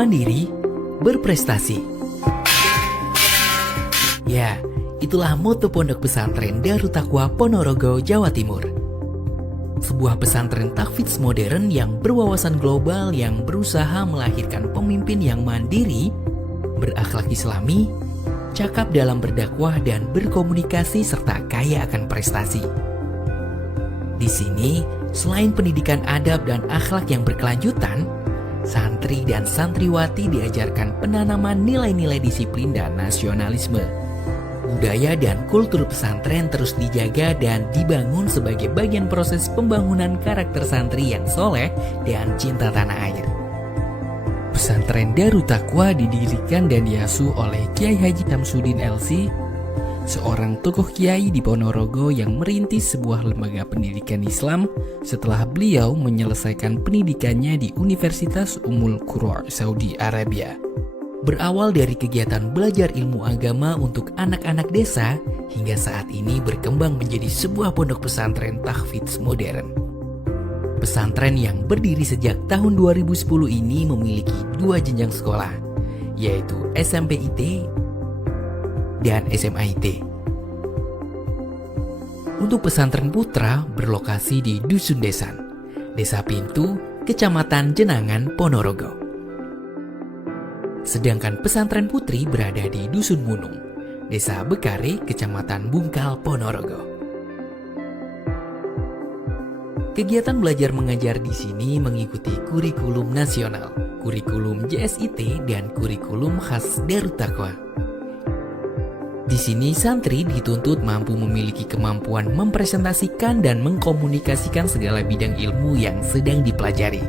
mandiri, berprestasi. Ya, itulah moto Pondok Pesantren Darut Taqwa Ponorogo, Jawa Timur. Sebuah pesantren tahfidz modern yang berwawasan global yang berusaha melahirkan pemimpin yang mandiri, berakhlak islami, cakap dalam berdakwah dan berkomunikasi serta kaya akan prestasi. Di sini, selain pendidikan adab dan akhlak yang berkelanjutan, santri dan santriwati diajarkan penanaman nilai-nilai disiplin dan nasionalisme. Budaya dan kultur pesantren terus dijaga dan dibangun sebagai bagian proses pembangunan karakter santri yang soleh dan cinta tanah air. Pesantren Darut Taqwa didirikan dan diasuh oleh Kiai Haji Samsudin LC, seorang tokoh kiai di Ponorogo yang merintis sebuah lembaga pendidikan Islam setelah beliau menyelesaikan pendidikannya di Universitas Ummul Qura, Saudi Arabia. Berawal dari kegiatan belajar ilmu agama untuk anak-anak desa, hingga saat ini berkembang menjadi sebuah pondok pesantren tahfidz modern. Pesantren yang berdiri sejak tahun 2010 ini memiliki 2 jenjang sekolah, yaitu SMP IT dan SMA IT. Untuk pesantren putra berlokasi di Dusun Desan, Desa Pintu, Kecamatan Jenangan, Ponorogo. Sedangkan pesantren putri berada di Dusun Munung, Desa Bekare, Kecamatan Bungkal, Ponorogo. Kegiatan belajar mengajar di sini mengikuti kurikulum nasional, kurikulum JSIT, dan kurikulum khas Darut Taqwa. Di sini santri dituntut mampu memiliki kemampuan mempresentasikan dan mengkomunikasikan segala bidang ilmu yang sedang dipelajari.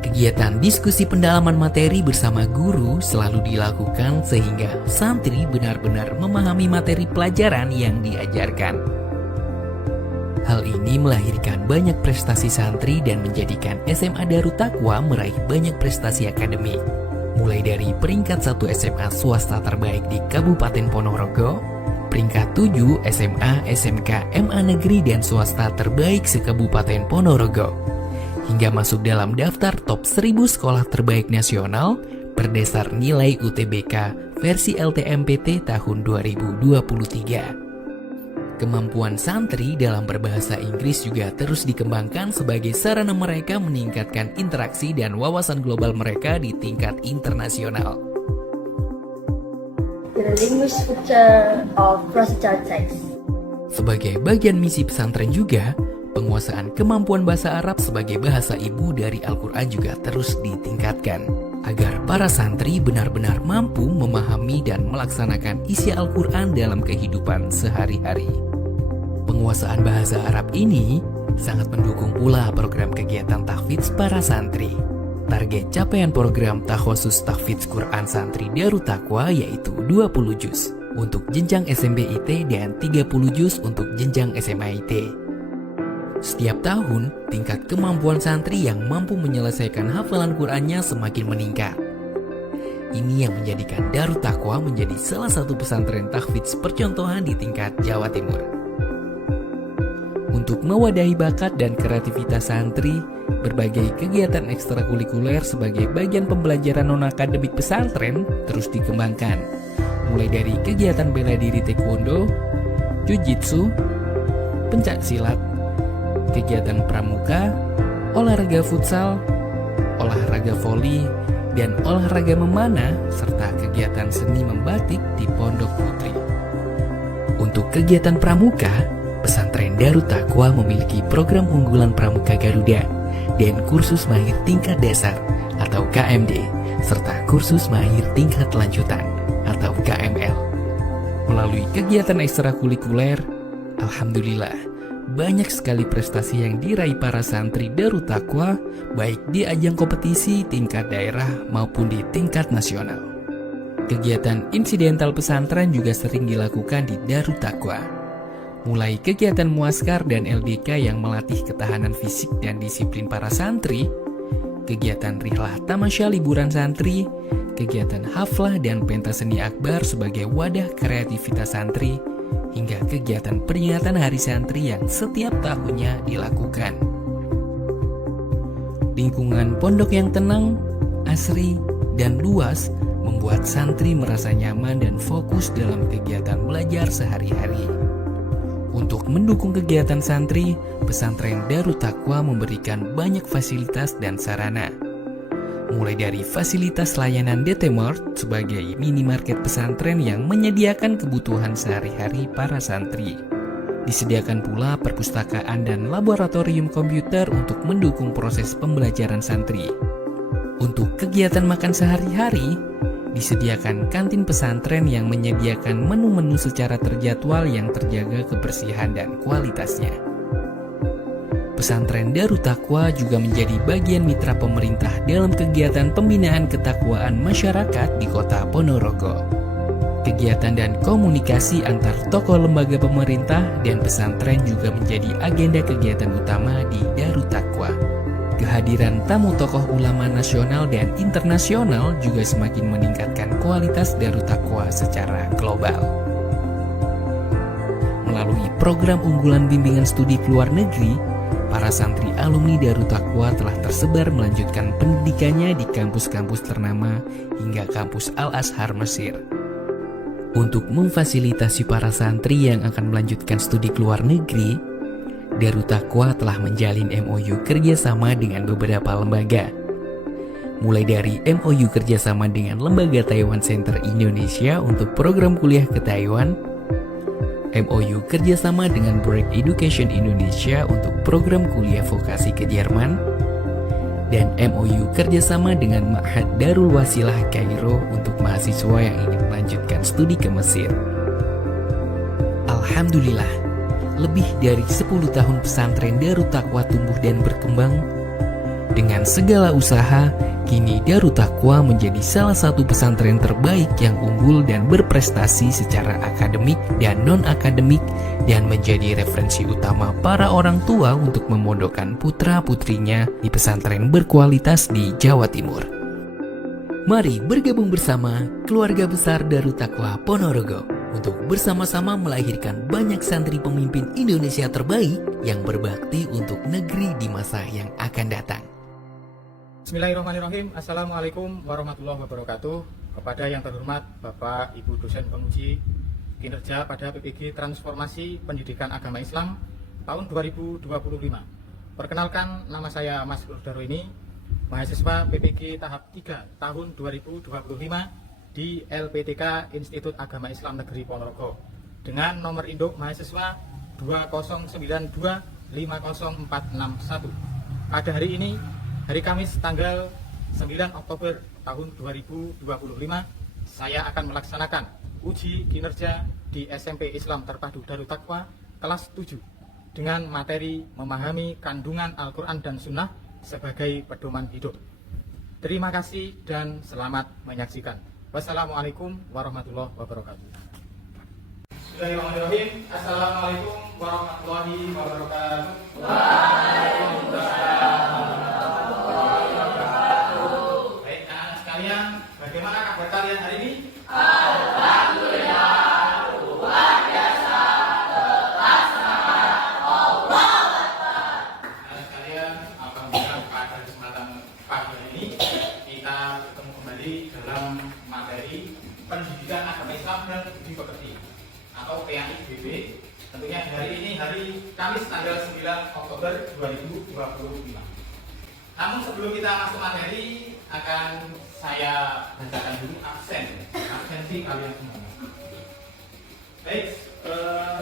Kegiatan diskusi pendalaman materi bersama guru selalu dilakukan sehingga santri benar-benar memahami materi pelajaran yang diajarkan. Hal ini melahirkan banyak prestasi santri dan menjadikan SMA Darut Taqwa meraih banyak prestasi akademik. Mulai dari peringkat 1 SMA swasta terbaik di Kabupaten Ponorogo, peringkat 7 SMA, SMK, MA Negeri dan swasta terbaik se-Kabupaten Ponorogo, hingga masuk dalam daftar top 1000 sekolah terbaik nasional berdasar nilai UTBK versi LTMPT tahun 2023. Kemampuan santri dalam berbahasa Inggris juga terus dikembangkan sebagai sarana mereka meningkatkan interaksi dan wawasan global mereka di tingkat internasional. The language feature of procedural text. Sebagai bagian misi pesantren juga, penguasaan kemampuan bahasa Arab sebagai bahasa ibu dari Al-Quran juga terus ditingkatkan, agar para santri benar-benar mampu memahami dan melaksanakan isi Al-Quran dalam kehidupan sehari-hari. Penguasaan bahasa Arab ini sangat mendukung pula program kegiatan tahfidz para santri. Target capaian program takhusus tahfidz Quran santri Darut Taqwa yaitu 20 juz untuk jenjang SMP IT dan 30 juz untuk jenjang SMA IT. Setiap tahun, tingkat kemampuan santri yang mampu menyelesaikan hafalan Qurannya semakin meningkat. Ini yang menjadikan Darut Taqwa menjadi salah satu pesantren tahfidz percontohan di tingkat Jawa Timur. Untuk mewadahi bakat dan kreativitas santri, berbagai kegiatan ekstrakurikuler sebagai bagian pembelajaran non-akademik pesantren terus dikembangkan. Mulai dari kegiatan bela diri taekwondo, jujitsu, pencak silat, kegiatan pramuka, olahraga futsal, olahraga voli, dan olahraga memanah, serta kegiatan seni membatik di Pondok Putri. Untuk kegiatan pramuka, pesantren Darut Taqwa memiliki program unggulan pramuka Garuda dan kursus mahir tingkat dasar atau KMD, serta kursus mahir tingkat lanjutan atau KML. Melalui kegiatan ekstrakurikuler, alhamdulillah, banyak sekali prestasi yang diraih para santri Darut Taqwa, baik di ajang kompetisi tingkat daerah maupun di tingkat nasional. Kegiatan insidental pesantren juga sering dilakukan di Darut Taqwa. Mulai kegiatan muaskar dan LDK yang melatih ketahanan fisik dan disiplin para santri, kegiatan rihlah tamasya liburan santri, kegiatan haflah dan pentas seni akbar sebagai wadah kreativitas santri, hingga kegiatan peringatan hari santri yang setiap tahunnya dilakukan. Lingkungan pondok yang tenang, asri, dan luas membuat santri merasa nyaman dan fokus dalam kegiatan belajar sehari-hari. Untuk mendukung kegiatan santri, pesantren Darut Taqwa memberikan banyak fasilitas dan sarana. Mulai dari fasilitas layanan DT Mart sebagai minimarket pesantren yang menyediakan kebutuhan sehari-hari para santri. Disediakan pula perpustakaan dan laboratorium komputer untuk mendukung proses pembelajaran santri. Untuk kegiatan makan sehari-hari, disediakan kantin pesantren yang menyediakan menu-menu secara terjadwal yang terjaga kebersihan dan kualitasnya. Pesantren Darut Taqwa juga menjadi bagian mitra pemerintah dalam kegiatan pembinaan ketakwaan masyarakat di Kota Ponorogo. Kegiatan dan komunikasi antar tokoh lembaga pemerintah dan pesantren juga menjadi agenda kegiatan utama di Darut Taqwa. Kehadiran tamu tokoh ulama nasional dan internasional juga semakin meningkatkan kualitas Darut Taqwa secara global. Melalui program unggulan bimbingan studi ke luar negeri, para santri alumni Darut Taqwa telah tersebar melanjutkan pendidikannya di kampus-kampus ternama hingga kampus Al-Azhar Mesir. Untuk memfasilitasi para santri yang akan melanjutkan studi ke luar negeri, Darut Taqwa telah menjalin MOU kerjasama dengan beberapa lembaga. Mulai dari MOU kerjasama dengan Lembaga Taiwan Center Indonesia untuk program kuliah ke Taiwan, MOU kerjasama dengan Break Education Indonesia untuk program kuliah vokasi ke Jerman, dan MOU kerjasama dengan Ma'had Darul Wasilah Kairo untuk mahasiswa yang ingin melanjutkan studi ke Mesir. Alhamdulillah, lebih dari 10 tahun pesantren Darut Taqwa tumbuh dan berkembang. Dengan segala usaha, kini Darut Taqwa menjadi salah satu pesantren terbaik yang unggul dan berprestasi secara akademik dan non-akademik dan menjadi referensi utama para orang tua untuk memondokkan putra-putrinya di pesantren berkualitas di Jawa Timur. Mari bergabung bersama keluarga besar Darut Taqwa Ponorogo untuk bersama-sama melahirkan banyak santri pemimpin Indonesia terbaik yang berbakti untuk negeri di masa yang akan datang. Bismillahirrahmanirrahim. Assalamualaikum warahmatullahi wabarakatuh. Kepada yang terhormat Bapak Ibu dosen penguji kinerja pada PPG Transformasi Pendidikan Agama Islam tahun 2025. Perkenalkan, nama saya Mas Darwini, mahasiswa PPG tahap 3 tahun 2025 di LPTK Institut Agama Islam Negeri Ponorogo dengan nomor induk mahasiswa 209250461. Pada hari ini, hari Kamis tanggal 9 Oktober tahun 2025, saya akan melaksanakan uji kinerja di SMP Islam Terpadu Darut Taqwa kelas 7 dengan materi memahami kandungan Al-Quran dan Sunnah sebagai pedoman hidup. Terima kasih dan selamat menyaksikan. Wassalamualaikum warahmatullahi wabarakatuh. Bismillahirrahmanirrahim. Assalamualaikum warahmatullahi wabarakatuh. Bagaimana kabar kalian hari ini? Alhamdulillah, luar biasa, tetap semangat, Allah Akbar. Kalian, alhamdulillah pada kesempatan pagi ini kita bertemu kembali dalam materi pendidikan agama Islam dan budi pekerti atau PAIBB. Tentunya hari ini hari Kamis tanggal 9 Oktober 2025. Namun sebelum kita masuk materi, akan saya bacakan dulu absensi kalian semua. Baik,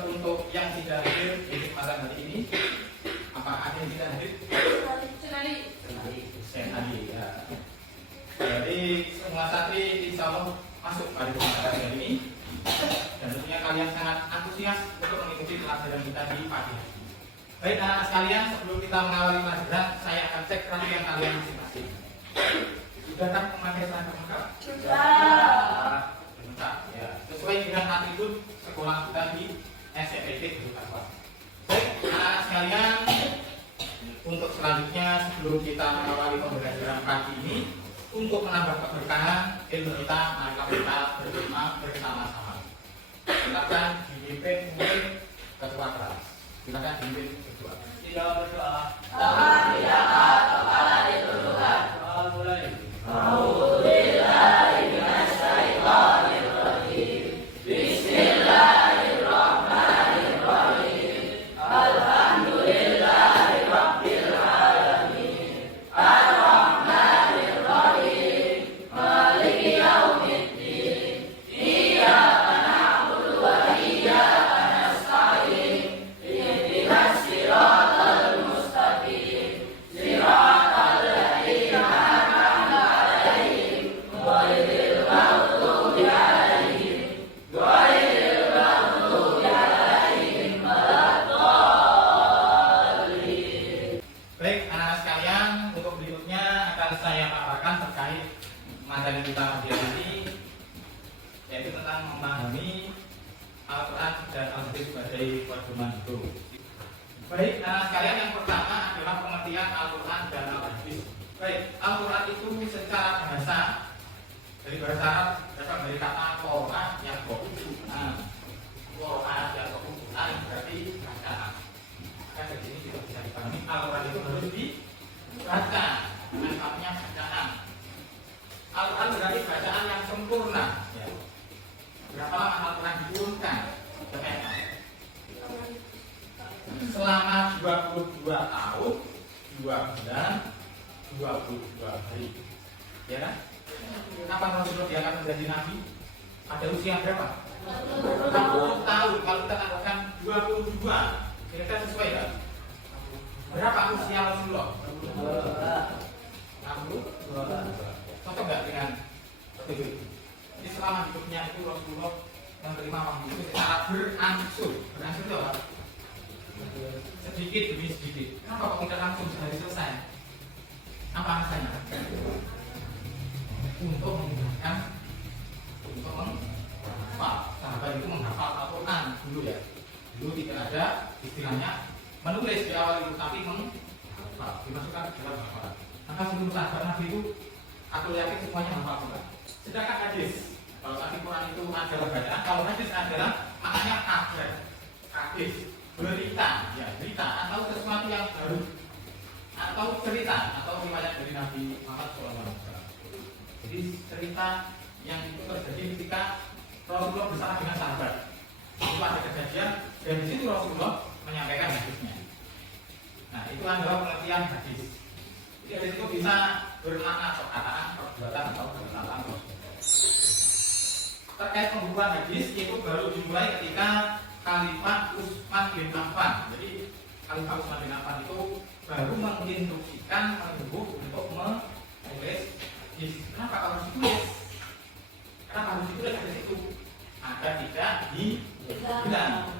untuk yang tidak hadir di kesempatan hari ini, apakah ada yang tidak hadir? Senadi. Ya. Jadi semua santri insya Allah masuk pada kesempatan hari ini, dan tentunya kalian sangat antusias untuk mengikuti pelajaran kita di pagi hari. Baik anak-anak sekalian, sebelum kita mengawali pelajaran, saya akan cek rangkaian kalian masing-masing. Sudahkah memakai seragam lengkap? Sudah. Ya. Sesuai dengan atribut sekolah kita di SMPT Darut Taqwa. Baik, anak-anak sekalian, untuk selanjutnya sebelum kita mengawali pembelajaran pagi ini, untuk menambah keberkahan ilmu kita, maka kita berdoa bersama-sama. Silakan dipimpin mungkin ketua kelas. Silakan dipimpin berdoa. Tidak berdoa. Tuhan tidak kepala dituduhkan. Mulai. memahami Al-Quran dan Al-Hadis sebagai pedoman hidup. Baik, sekalian, yang pertama adalah pengertian Al-Quran dan Al-Hadis. Baik, Al-Quran itu secara bahasa, dari bahasa Arab berasal dari kata Quran yang Quran. Quran yang Quran berarti bacaan. Kan dari sini juga bisa dipahami Al-Quran itu harus dibaca, manfaatnya bacaan. Al-Quran berarti bacaan yang sempurna. Ya. Berapa lama Al-Quran diturunkan? Berapa? Selama 22 tahun, 2 bulan, 22 hari. Ya kan? Kapan Rasulullah diangkat menjadi nabi? Ada usia berapa? 60 tahun. Kalau kita tambahkan 22, kira-kira sesuai kan? Berapa usia Rasulullah? 62. Cocok nggak dengan itu? Jadi selama hidupnya itu Rasulullah menerima wahyu itu secara berangsur. Berangsur itu apa? Sedikit demi sedikit. Kenapa kok tidak langsung sehari selesai? Apa alasannya? Untuk menghafal, sahabat itu menghafal Al-Quran dulu ya. Dulu tidak ada istilahnya menulis di awal itu, tapi menghafal, dimasukkan ke dalam hafalan. Maka seluruh sahabat Nabi itu aku yakin semuanya hafal Al-Quran. Sedangkan hadis, kalau Al-Quran itu adalah bacaan, kalau hadis adalah maknanya kabar, hadis, berita, ya berita atau sesuatu yang baru, atau cerita atau riwayat dari Nabi Muhammad SAW. Jadi cerita yang itu terjadi ketika Rasulullah bersama dengan sahabat. Itu ada kejadian dan di situ Rasulullah menyampaikan hadisnya. Nah, itu adalah pengertian hadis. Jadi hadis itu bisa bermakna perkataan, perbuatan atau perkataan Rasulullah. Terkait pembukuan hadis itu baru dimulai ketika Khalifah Utsman bin Affan. Jadi Khalifah Utsman bin Affan itu baru menginstruksikan untuk menulis hadis. Kenapa harus ditulis? Kenapa harus ditulis hadis itu? Agar tidak dihilang.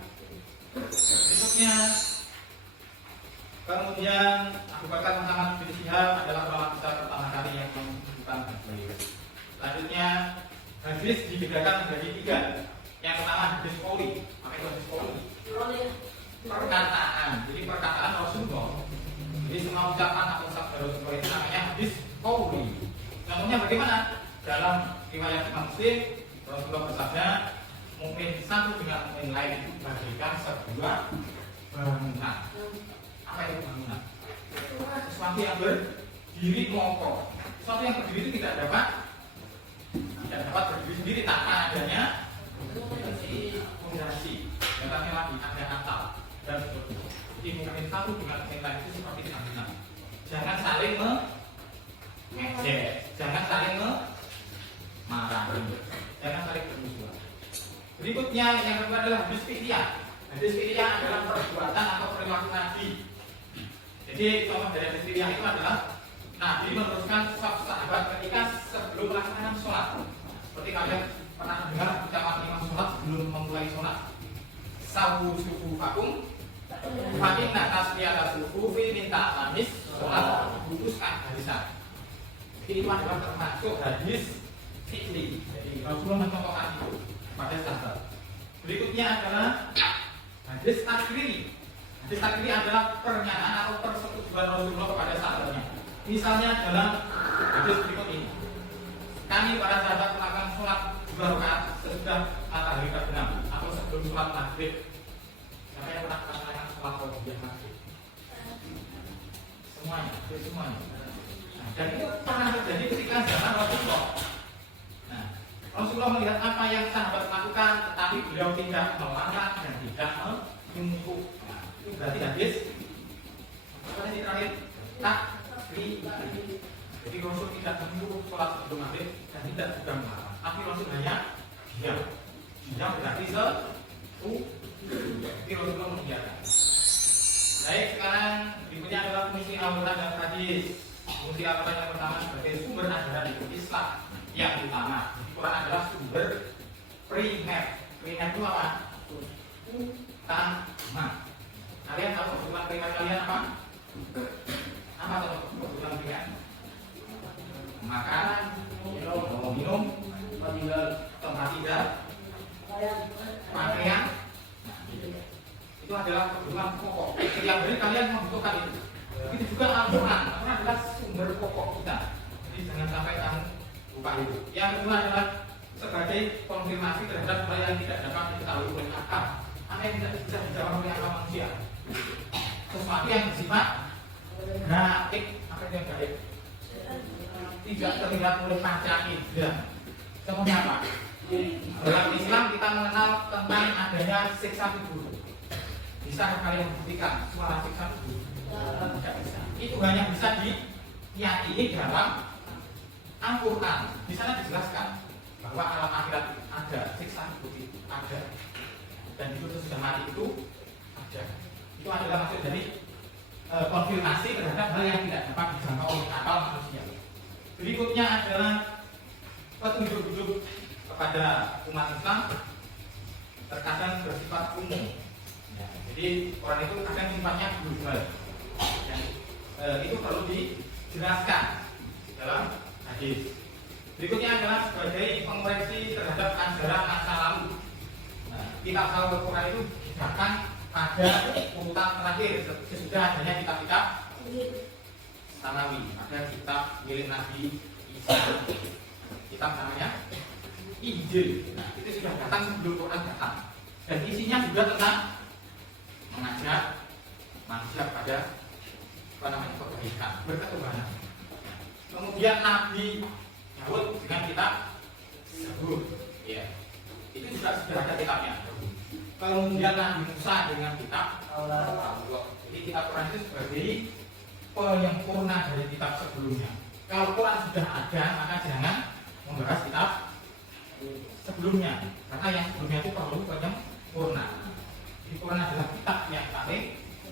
Berikutnya, kemudian Abu Bakar Muhammad bin Syihab adalah ulama besar pertama kali yang menunjukkan hadis. Selanjutnya, hadis dibedakan menjadi 3. Yang pertama hadis qauli. Apa itu hadis qauli? Perkataan. Jadi perkataan Rasulullah. Jadi semua ucapan atau sabda Rasulullah itu namanya hadis qauli. Contohnya bagaimana? Dalam riwayat Imam Muslim, Rasulullah bersabda, mukmin satu dengan mukmin lain itu bagaikan sebuah bangunan. Apa itu bangunan? Sesuatu yang berdiri kokoh. Sesuatu yang berdiri itu tidak dapat berdiri sendiri tanpa adanya fondasi. Yang tadi lagi ada atap dan seterusnya. Jadi mukmin satu dengan mukmin lain itu seperti bangunan. Jangan saling mengejek, jangan saling marahi, jangan saling bermusuhan. Berikutnya yang kedua adalah hadis fi'liyah. Hadis fi'liyah adalah perbuatan atau perilaku Nabi. Jadi contoh dari hadis fi'liyah itu adalah Nabi meneruskan sahabat ketika sebelum melaksanakan sholat. Seperti kalian pernah dengar ucapan imam sholat sebelum memulai sholat. Sawu sufufakum, fakinna tasbiyata sufufi minta amis sholat putuskan barisan. Jadi itu adalah termasuk hadis fi'li. Jadi Rasulullah mencontohkan itu pada sahabat. Berikutnya adalah hadis takriri. Hadis takriri adalah pernyataan atau persetujuan Rasulullah kepada sahabatnya. Misalnya dalam hadis berikut ini, kami para sahabat melakukan sholat 2 rakaat sesudah matahari terbenam atau sebelum sholat maghrib. Siapa yang pernah melakukan sholat rohiyah maghrib? Semuanya. Nah, dan itu pernah terjadi ketika zaman Rasulullah. Nah, Rasulullah melihat apa yang sahabat lakukan, tetapi beliau tidak melarang dan tidak menyuruh. Nah, itu berarti hadis. Apa yang terakhir? Jadi Rasul tidak menyuruh sholat sebelum maghrib dan tidak juga melarang. Tapi Rasul hanya diam. Diam berarti tapi Rasulullah mengiyakan. Baik, sekarang berikutnya adalah fungsi Al-Quran dan hadis. Fungsi Al-Quran yang pertama sebagai sumber ajaran Islam yang utama. Al-Quran adalah sumber primer. Primer itu apa? Utama. Kalian tahu kebutuhan primer kalian apa? Apa kebutuhan primer? Makanan, minum, tempat tinggal, pakaian. Nah, itu adalah kebutuhan pokok. Setiap hari kalian membutuhkan itu. Begitu juga Al-Quran. Al-Quran adalah sumber pokok kita. Jadi jangan sampai kamu lupa itu. Yang kedua adalah sebagai konfirmasi terhadap hal yang tidak dapat diketahui oleh akal. Apa yang tidak bisa dijawab oleh akal manusia. Sesuatu yang bersifat gaib. Apa itu yang gaib? Tidak terlihat oleh panca indera. Contohnya apa? Dalam Islam kita mengenal tentang adanya siksa kubur. Bisa kalian membuktikan suara siksa kubur? Tidak bisa. Itu hanya bisa diyakini dalam Al-Quran. Di sana dijelaskan bahwa alam akhirat ada, siksa kubur itu ada, dan itu sudah mati itu ada. Itu adalah maksud dari konfirmasi terhadap hal yang tidak dapat dijangkau oleh akal manusia. Berikutnya adalah petunjuk hidup kepada umat Islam terkadang bersifat umum. Ya, jadi orang itu kadang sifatnya global. Ya, itu perlu dijelaskan dalam hadis. Berikutnya adalah sebagai pengoreksi terhadap ajaran masa lalu. Nah, kitab Al-Quran itu didasarkan pada urutan terakhir sesudah adanya kitab-kitab Samawi. Ada kitab milik Nabi Isa, kitab namanya Injil. Nah, itu sudah datang sebelum Quran datang. Dan isinya juga tentang mengajak manusia pada kebaikan, berketuhanan. Kemudian Nabi Daud dengan kitab Zabur, ya, itu juga sudah ada kitabnya. Kemudian Nabi Musa dengan kitab Taurat. Jadi kitab Quran itu sebagai penyempurna dari kitab sebelumnya. Kalau Quran sudah ada, maka jangan membahas kitab sebelumnya, karena yang sebelumnya itu perlu penyempurna. Jadi Quran adalah kitab yang paling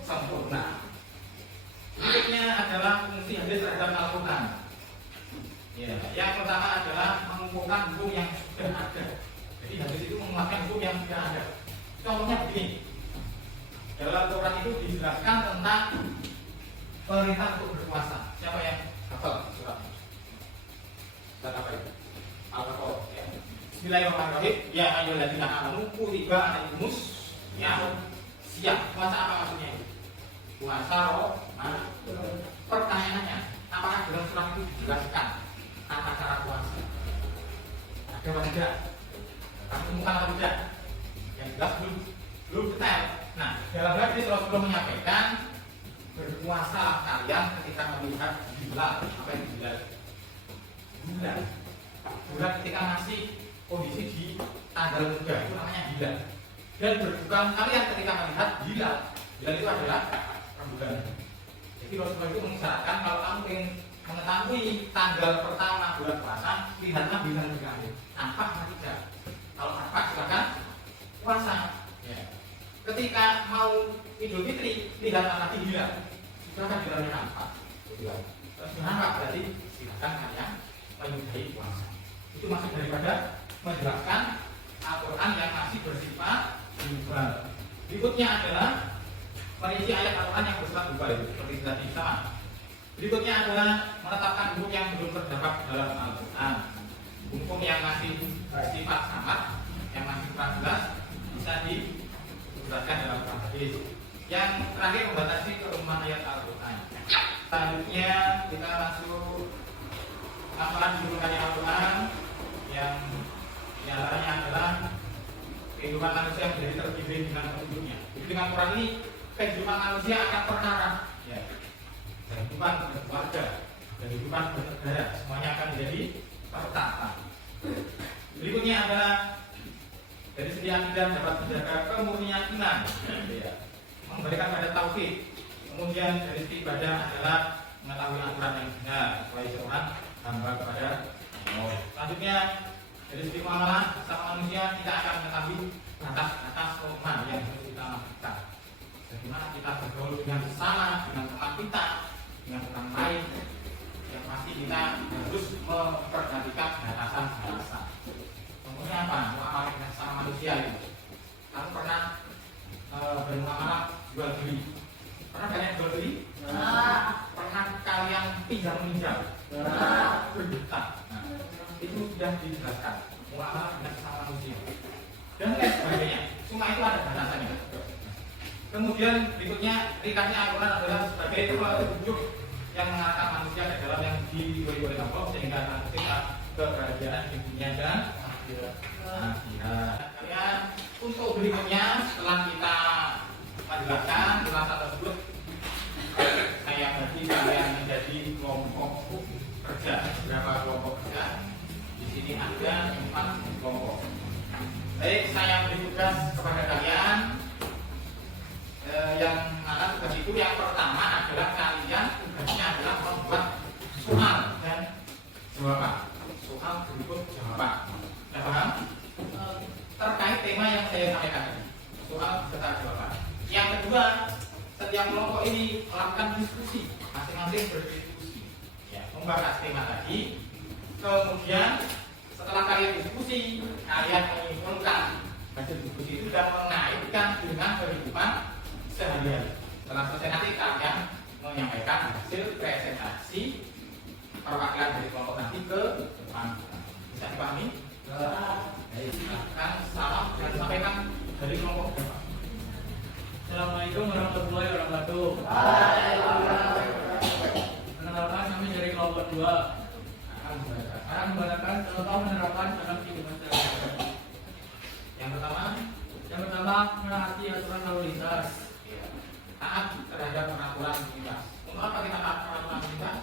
sempurna. Berikutnya adalah fungsi hadis terhadap Al-Quran. Ya, yang pertama adalah mengumpulkan hukum yang sudah ada. Jadi hadis itu menguatkan hukum yang sudah ada. Contohnya begini, dalam Quran itu dijelaskan tentang perintah untuk berpuasa. Siapa yang hafal surat? Surat apa itu? Al-Baqarah. Ya. Bismillahirrahmanirrahim. Ya ayyuhalladzina amanu kutiba alaikumus syiyam. Siap. Puasa apa maksudnya? Puasa Ramadan. Pertanyaannya, apakah dalam surat itu dijelaskan tata cara puasa? Ada atau tidak? Kamu temukan atau tidak? Yang jelas belum detail. Nah, dalam hadis Rasulullah menyampaikan berpuasa kalian ketika melihat hilal. Apa yang hilal? Bulan ketika masih kondisi di tanggal muda, itu namanya hilal. Dan berbuka kalian ketika melihat hilal. Hilal itu adalah rembulan. Jadi Rasulullah itu mengisyaratkan kalau kamu ingin mengetahui tanggal pertama bulan puasa, lihatlah hilal juga. Nampak atau tidak? Kalau nampak silakan puasa. Ya. Ketika mau Idul Fitri, lihatlah lagi hilal. Silakan hilalnya nampak. Terus nampak berarti silakan kalian menyudahi puasa. Itu maksud daripada menjelaskan Al-Quran yang masih bersifat global. Berikutnya adalah merinci ayat Al-Quran yang bersifat global itu seperti tadi sama. Berikutnya adalah menetapkan hukum yang belum terdapat dalam Al-Quran. Hukum yang masih bersifat samar, yang masih kurang jelas, bisa dijelaskan dalam hadis. Yang terakhir membatasi keumuman ayat Al-Quran. Selanjutnya kita masuk amalan julukannya Al-Quran yang diantaranya adalah kehidupan manusia menjadi terpimpin dengan petunjuknya. Jadi dengan Quran ini kehidupan manusia akan terarah, ya. Kehidupan berkeluarga, kehidupan bernegara, semuanya akan menjadi tertata. Berikutnya adalah dari segi akidah dapat menjaga kemurnian iman, ya. Memberikan pada tauhid. Kemudian dari segi ibadah adalah mengetahui aturan yang benar sesuai seorang hamba kepada Allah. Selanjutnya dari segi muamalah sama manusia kita akan mengetahui batas-batas norma yang harus kita lakukan. Bagaimana kita bergaul dengan sesama, dengan teman kita, dengan orang lain. Yang pasti kita harus memperhatikan batasan-batasan. Contohnya apa? Muamalah dengan sama manusia itu. Kamu pernah bermuamalah jual beli? Pernah kalian jual beli? Pernah kalian pinjam minjam? Berhutang? Itu sudah dijelaskan muamalah dengan sesama manusia. Dan Cuma itu ada batasannya. Kemudian berikutnya ringkasnya Al-Quran adalah sebagai petunjuk yang mengarahkan manusia ke dalam yang diridhoi oleh Allah sehingga nanti kita kebahagiaan di dunia dan akhirat. Kalian untuk berikutnya setelah kita menjelaskan penjelasan tersebut, saya bagi kalian menjadi kelompok kerja. Berapa kelompok kerja? Di sini ada 4 kelompok. Baik, saya beri tugas kepada kalian. Yang mana tugas itu yang pertama adalah kalian tugasnya adalah membuat soal dan jawaban. Soal berikut jawaban. Sudah paham? Terkait tema yang saya sampaikan tadi, soal serta jawaban. Yang kedua, setiap kelompok ini melakukan diskusi, masing-masing berdiskusi, ya, membahas tema tadi. Kemudian setelah kalian diskusi, kalian menyimpulkan hasil diskusi itu dan mengaitkan dengan kehidupan sehari-hari. Setelah selesai nanti kalian menyampaikan hasil presentasi perwakilan dari kelompok nanti ke depan. Bisa dipahami? Baik, silakan salam dan sampaikan dari kelompok berapa. Assalamualaikum warahmatullahi wabarakatuh. Perkenalkan, kami dari kelompok 2 akan membacakan contoh menerapkan dalam kehidupan sehari-hari. Yang pertama, menaati aturan lalu lintas. taat terhadap peraturan lalu lintas. Untuk apa kita taat peraturan lalu lintas?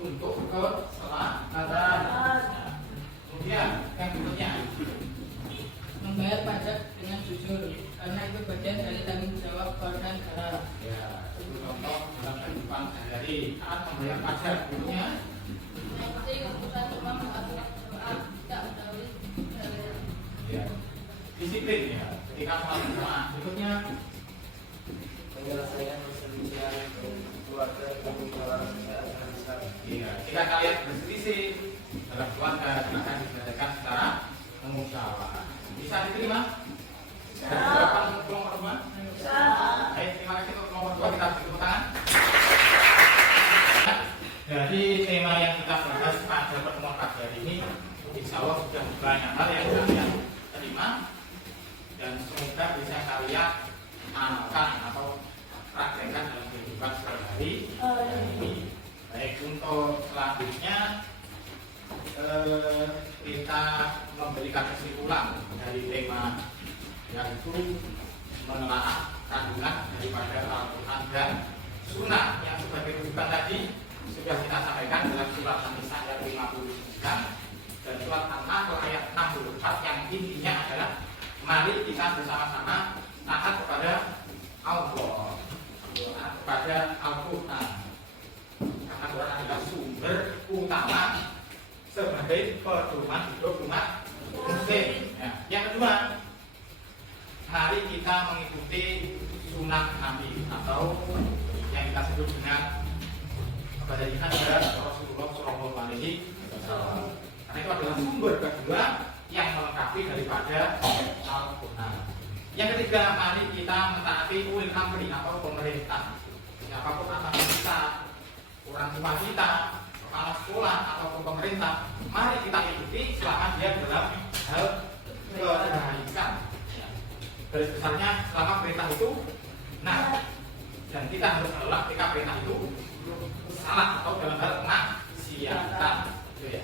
Untuk keselamatan. Kemudian yang berikutnya, Membayar pajak dengan jujur, karena itu bagian dari tanggung jawab warga negara. ya, itu contoh dalam kehidupan sehari-hari. Taat membayar pajak. Berikutnya, Mengikuti keputusan umum aturan berdoa, tidak mendahului dalil. ya, disiplin ya. Ketika sholat berjamaah. Berikutnya, Penyelesaian perselisihan keluarga dan ya, jika kalian berselisih dalam keluarga, silakan diselesaikan secara musyawarah. Bisa diterima? Silakan kelompok 2. Baik, terima kasih untuk kelompok 2. Kita beri tepuk tangan. Dari tema yang kita bahas pada pertemuan pagi hari ini, insya Allah sudah banyak hal yang kalian terima dan semoga bisa kalian amalkan atau praktekkan dalam kehidupan sehari-hari ini. Baik, untuk selanjutnya kita memberikan kesimpulan dari tema yaitu menelaah kandungan daripada Al-Quran dan Sunnah yang sebagai rujukan tadi sudah kita sampaikan dalam surat An-Nisa ayat 59 dan surat An-Nahl ayat 64 yang intinya adalah mari kita bersama-sama taat kepada Allah, kepada Al-Quran, karena Quran adalah sumber utama sebagai pedoman hidup umat muslim. Ya. Yang kedua, mari kita mengikuti sunnah Nabi atau yang kita sebut dengan kebajikan dari Rasulullah Shallallahu Alaihi Wasallam. Karena itu adalah sumber kedua yang melengkapi daripada Al-Quran. Yang ketiga, mari kita mentaati ulil amri atau pemerintah. Siapapun atas kita, orang tua kita, kepala sekolah ataupun pemerintah, mari kita ikuti selama dia dalam hal kebaikan. Garis besarnya selama perintah itu nah, dan kita harus menolak ketika perintah itu salah atau dalam hal maksiatan. Ya.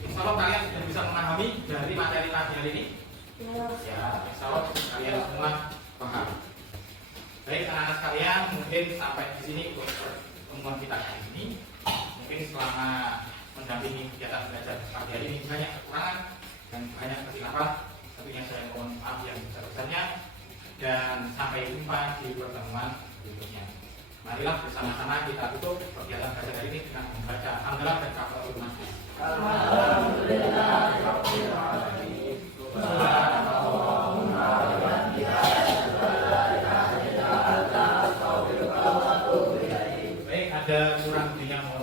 Insya Allah kalian sudah bisa memahami dari materi pagi hari ini. Ya, insya Allah kalian semua paham. Baik, anak-anak sekalian, mungkin sampai di sini untuk pertemuan kita kali ini. Mungkin selama mendampingi kegiatan belajar pagi hari ini banyak kekurangan dan banyak kesilapan. Tentunya saya mohon maaf yang besar-besarnya dan sampai jumpa di pertemuan berikutnya. Marilah bersama-sama kita tutup kegiatan belajar hari ini dengan membaca Alhamdulillah dan Kafaratul Majlis. Baik, ada kurang lebihnya mohon